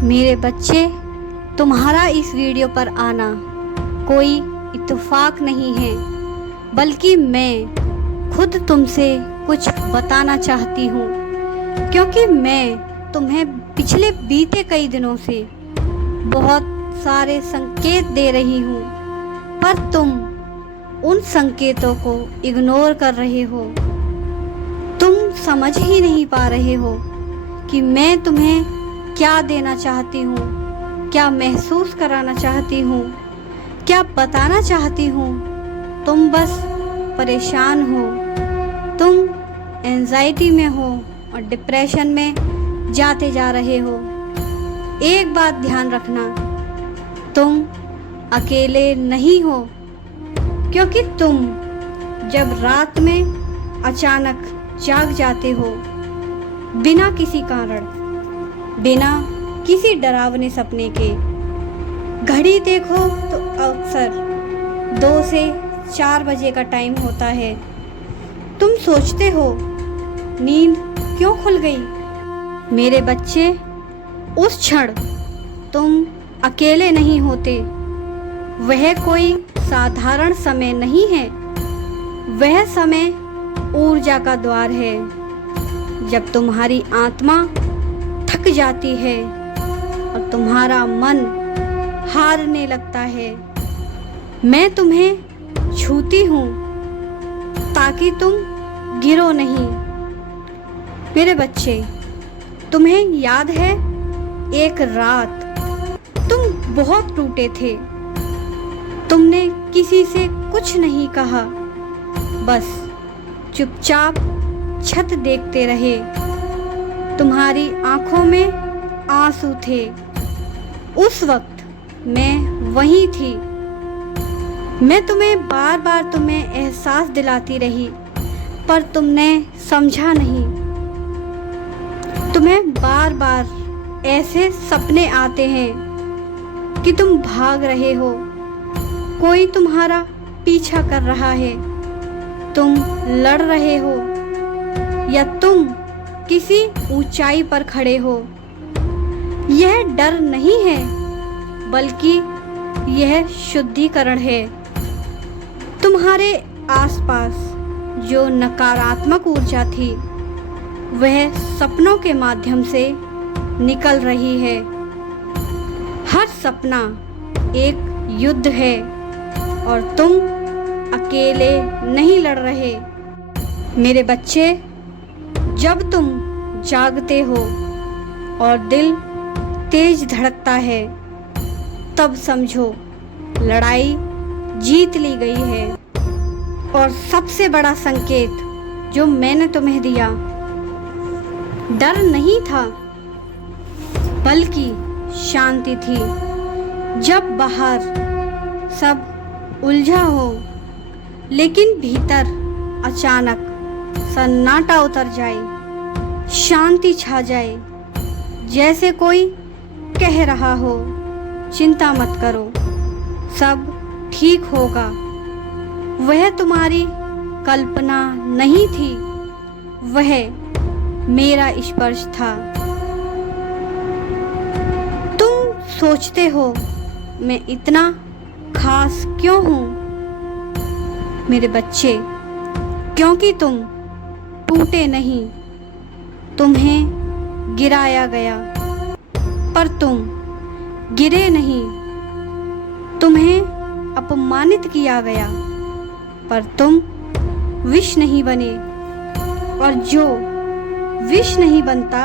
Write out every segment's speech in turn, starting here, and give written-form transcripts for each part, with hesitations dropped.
मेरे बच्चे, तुम्हारा इस वीडियो पर आना कोई इत्तेफाक नहीं है, बल्कि मैं खुद तुमसे कुछ बताना चाहती हूँ, क्योंकि मैं तुम्हें पिछले बीते कई दिनों से बहुत सारे संकेत दे रही हूँ, पर तुम उन संकेतों को इग्नोर कर रहे हो। तुम समझ ही नहीं पा रहे हो कि मैं तुम्हें क्या देना चाहती हूँ, क्या महसूस कराना चाहती हूँ, क्या बताना चाहती हूँ। तुम बस परेशान हो, तुम एंजाइटी में हो और डिप्रेशन में जाते जा रहे हो। एक बात ध्यान रखना, तुम अकेले नहीं हो, क्योंकि तुम जब रात में अचानक जाग जाते हो बिना किसी कारण, बिना किसी डरावने सपने के, घड़ी देखो तो अक्सर 2 से 4 बजे का टाइम होता है। तुम सोचते हो नींद क्यों खुल गई। मेरे बच्चे, उस क्षण तुम अकेले नहीं होते। वह कोई साधारण समय नहीं है, वह समय ऊर्जा का द्वार है। जब तुम्हारी आत्मा थक जाती है और तुम्हारा मन हारने लगता है, मैं तुम्हें छूती हूँ ताकि तुम गिरो नहीं। मेरे बच्चे, तुम्हें याद है एक रात तुम बहुत टूटे थे। तुमने किसी से कुछ नहीं कहा, बस चुपचाप छत देखते रहे। तुम्हारी आंखों में आंसू थे। उस वक्त मैं वहीं थी। मैं तुम्हें बार बार एहसास दिलाती रही, पर तुमने समझा नहीं। तुम्हें बार बार ऐसे सपने आते हैं कि तुम भाग रहे हो, कोई तुम्हारा पीछा कर रहा है, तुम लड़ रहे हो, या तुम किसी ऊंचाई पर खड़े हो। यह डर नहीं है, बल्कि यह शुद्धिकरण है। तुम्हारे आसपास जो नकारात्मक ऊर्जा थी, वह सपनों के माध्यम से निकल रही है। हर सपना एक युद्ध है और तुम अकेले नहीं लड़ रहे। मेरे बच्चे, जब तुम जागते हो और दिल तेज धड़कता है, तब समझो लड़ाई जीत ली गई है। और सबसे बड़ा संकेत जो मैंने तुम्हें दिया, डर नहीं था, बल्कि शांति थी। जब बाहर सब उलझा हो, लेकिन भीतर अचानक सन्नाटा उतर जाए, शांति छा जाए, जैसे कोई कह रहा हो, चिंता मत करो, सब ठीक होगा। वह तुम्हारी कल्पना नहीं थी, वह मेरा स्पर्श था। तुम सोचते हो मैं इतना खास क्यों हूँ। मेरे बच्चे, क्योंकि तुम टूटे नहीं, तुम्हें गिराया गया, पर तुम गिरे नहीं। तुम्हें अपमानित किया गया, पर तुम विष नहीं बने। और जो विष नहीं बनता,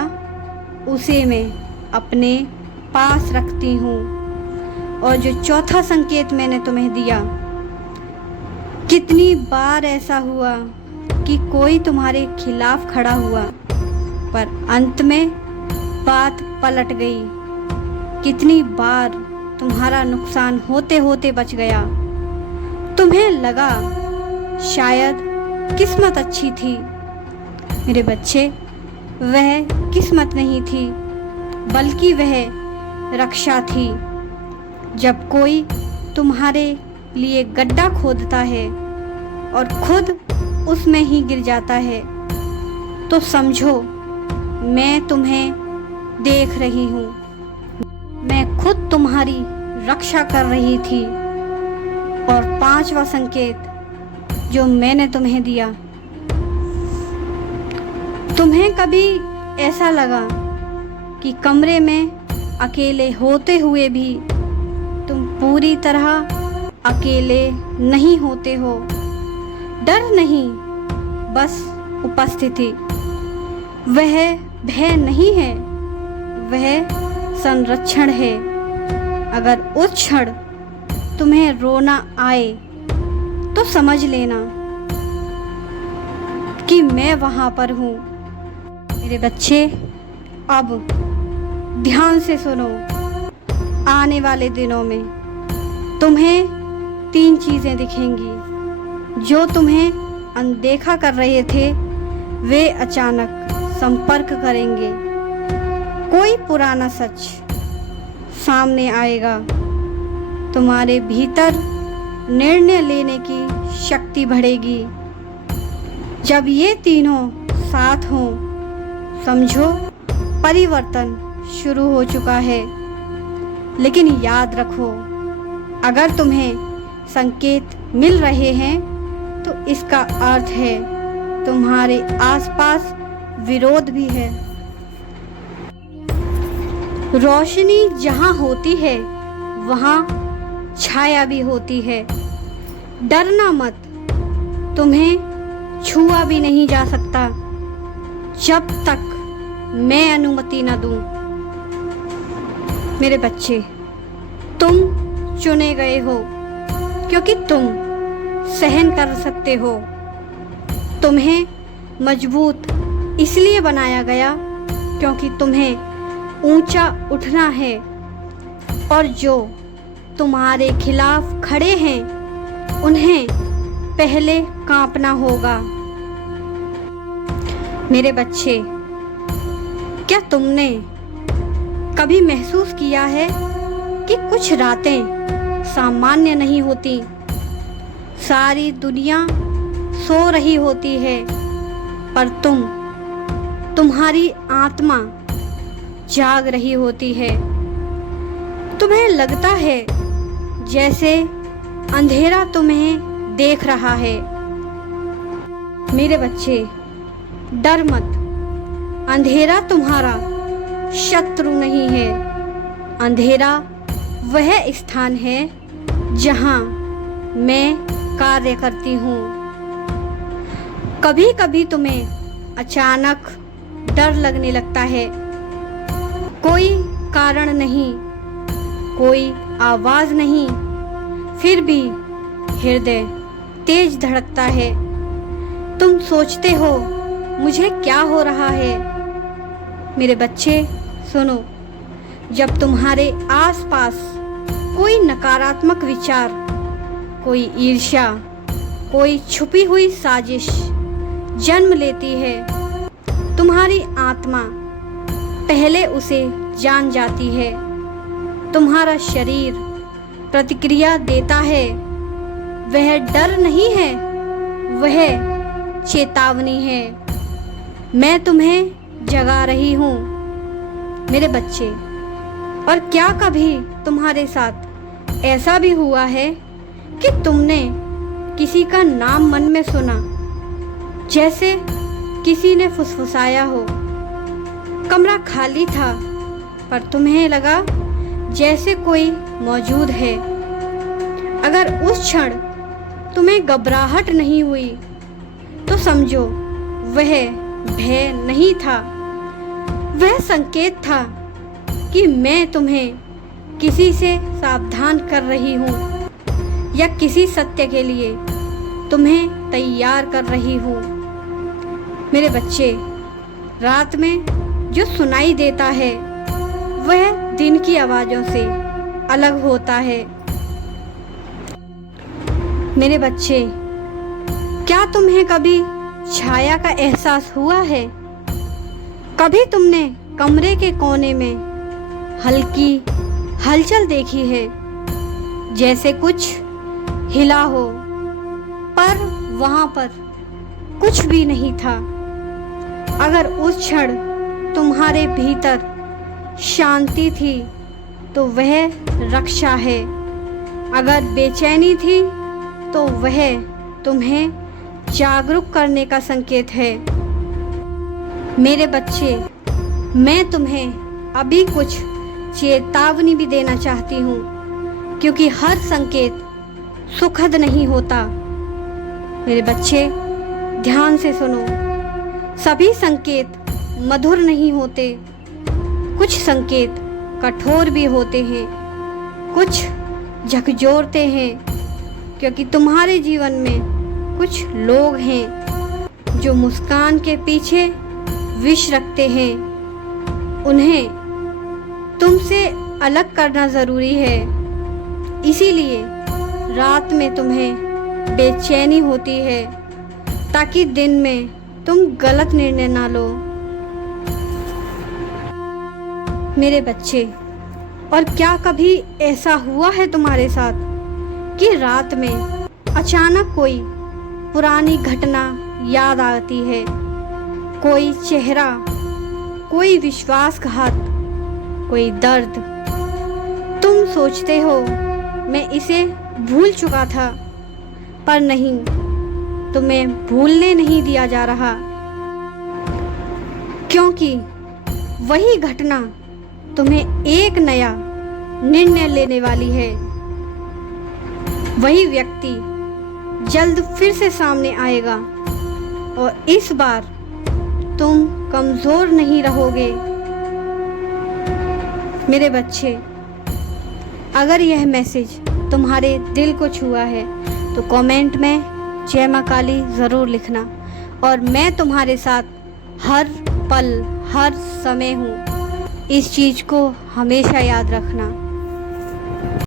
उसे मैं अपने पास रखती हूँ। और जो चौथा संकेत मैंने तुम्हें दिया, कितनी बार ऐसा हुआ कि कोई तुम्हारे खिलाफ खड़ा हुआ, पर अंत में बात पलट गई। कितनी बार तुम्हारा नुकसान होते होते बच गया। तुम्हें लगा शायद किस्मत अच्छी थी। मेरे बच्चे, वह किस्मत नहीं थी, बल्कि वह रक्षा थी। जब कोई तुम्हारे लिए गड्ढा खोदता है और खुद उसमें ही गिर जाता है, तो समझो मैं तुम्हें देख रही हूँ। मैं खुद तुम्हारी रक्षा कर रही थी। और 5वां संकेत जो मैंने तुम्हें दिया, तुम्हें कभी ऐसा लगा कि कमरे में अकेले होते हुए भी तुम पूरी तरह अकेले नहीं होते हो? डर नहीं, बस उपस्थिति। वह भय नहीं है, वह संरक्षण है। अगर उस क्षण तुम्हें रोना आए तो समझ लेना कि मैं वहां पर हूं। मेरे बच्चे, अब ध्यान से सुनो। आने वाले दिनों में तुम्हें 3 चीजें दिखेंगी। जो तुम्हें अनदेखा कर रहे थे वे अचानक संपर्क करेंगे। कोई पुराना सच सामने आएगा। तुम्हारे भीतर निर्णय लेने की शक्ति बढ़ेगी। जब ये तीनों साथ हों, समझो परिवर्तन शुरू हो चुका है। लेकिन याद रखो, अगर तुम्हें संकेत मिल रहे हैं तो इसका अर्थ है तुम्हारे आसपास विरोध भी है। रोशनी जहां होती है वहां छाया भी होती है। डरना मत, तुम्हें छुआ भी नहीं जा सकता जब तक मैं अनुमति न दूं। मेरे बच्चे, तुम चुने गए हो क्योंकि तुम सहन कर सकते हो। तुम्हें मजबूत इसलिए बनाया गया क्योंकि तुम्हें ऊंचा उठना है। और जो तुम्हारे खिलाफ खड़े हैं उन्हें पहले कांपना होगा। मेरे बच्चे, क्या तुमने कभी महसूस किया है कि कुछ रातें सामान्य नहीं होती? सारी दुनिया सो रही होती है पर तुम्हारी आत्मा जाग रही होती है। तुम्हें लगता है जैसे अंधेरा तुम्हें देख रहा है। मेरे बच्चे, डर मत। अंधेरा तुम्हारा शत्रु नहीं है। अंधेरा वह स्थान है जहां मैं कार्य करती हूँ। कभी कभी तुम्हें अचानक डर लगने लगता है। कोई कारण नहीं, कोई आवाज नहीं, फिर भी हृदय तेज धड़कता है। तुम सोचते हो मुझे क्या हो रहा है? मेरे बच्चे सुनो, जब तुम्हारे आसपास कोई नकारात्मक विचार, कोई ईर्ष्या, कोई छुपी हुई साजिश जन्म लेती है, तुम्हारी आत्मा पहले उसे जान जाती है। तुम्हारा शरीर प्रतिक्रिया देता है। वह डर नहीं है, वह चेतावनी है। मैं तुम्हें जगा रही हूँ। मेरे बच्चे, और क्या कभी तुम्हारे साथ ऐसा भी हुआ है कि तुमने किसी का नाम मन में सुना, जैसे किसी ने फुसफुसाया हो? कमरा खाली था पर तुम्हें लगा जैसे कोई मौजूद है। अगर उस क्षण तुम्हें घबराहट नहीं हुई तो समझो वह भय नहीं था, वह संकेत था कि मैं तुम्हें किसी से सावधान कर रही हूँ या किसी सत्य के लिए तुम्हें तैयार कर रही हूँ। मेरे बच्चे, रात में जो सुनाई देता है वह दिन की आवाज़ों से अलग होता है। मेरे बच्चे, क्या तुम्हें कभी छाया का एहसास हुआ है? कभी तुमने कमरे के कोने में हल्की हलचल देखी है, जैसे कुछ हिला हो, पर वहां पर कुछ भी नहीं था? अगर उस क्षण तुम्हारे भीतर शांति थी तो वह रक्षा है, अगर बेचैनी थी तो वह तुम्हें जागरूक करने का संकेत है। मेरे बच्चे, मैं तुम्हें अभी कुछ चेतावनी भी देना चाहती हूँ, क्योंकि हर संकेत सुखद नहीं होता। मेरे बच्चे, ध्यान से सुनो, सभी संकेत मधुर नहीं होते। कुछ संकेत कठोर भी होते हैं, कुछ झकझोरते हैं, क्योंकि तुम्हारे जीवन में कुछ लोग हैं जो मुस्कान के पीछे विष रखते हैं। उन्हें तुमसे अलग करना ज़रूरी है, इसीलिए रात में तुम्हें बेचैनी होती है, ताकि दिन में तुम गलत निर्णय ना लो। मेरे बच्चे, और क्या कभी ऐसा हुआ है तुम्हारे साथ कि रात में अचानक कोई पुरानी घटना याद आती है, कोई चेहरा, कोई विश्वासघात, कोई दर्द? तुम सोचते हो मैं इसे भूल चुका था, पर नहीं, तुम्हें भूलने नहीं दिया जा रहा, क्योंकि वही घटना तुम्हें एक नया निर्णय लेने वाली है। वही व्यक्ति जल्द फिर से सामने आएगा, और इस बार तुम कमज़ोर नहीं रहोगे। मेरे बच्चे, अगर यह मैसेज तुम्हारे दिल को छुआ है तो कमेंट में जय माँ काली ज़रूर लिखना, और मैं तुम्हारे साथ हर पल हर समय हूँ। इस चीज़ को हमेशा याद रखना।